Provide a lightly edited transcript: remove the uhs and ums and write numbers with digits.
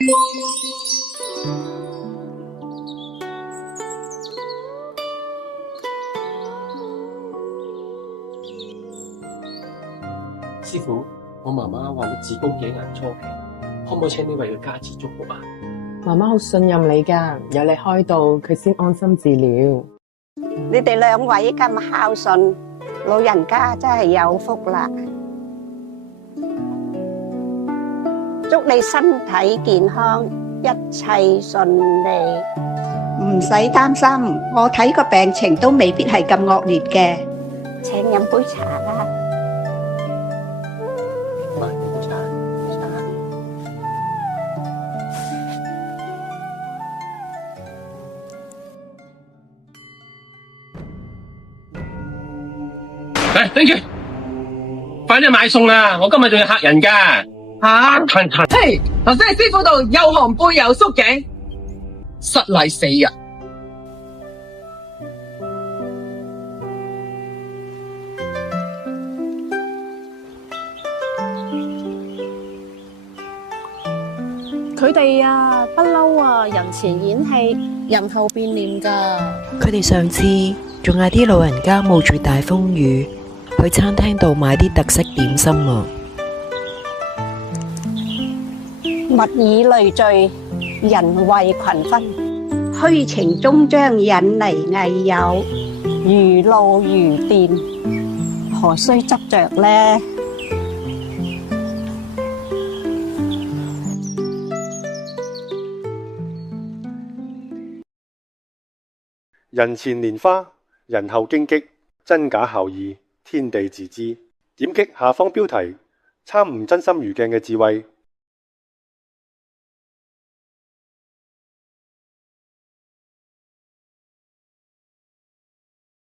師傅，我媽媽患咗子宮頸癌初期，可唔可以請你為佢加持祝福啊？媽媽好信任你㗎，有你開導，佢先安心治療。你哋兩位咁孝順，老人家真係有福啦！祝你身體健康，一切順利。唔使擔心，我睇個病情都未必係咁惡劣嘅。請飲杯茶啦。thank you， 快啲買餸啦！我今日仲有客人噶。嘿，頭先喺師傅度又寒背又縮頸，失禮死人。佢哋啊，不嬲啊，人前演戲，人後變臉噶。佢哋上次仲嗌啲老人家冒住大風雨去餐廳度買啲特色點心啊！物以類聚，人為群分，虛情終將引嚟危友，如露如電，何須執着呢？人前蓮花，人後荊棘，真假效義，天地自知。點擊下方標題，參悟真心如鏡嘅智慧。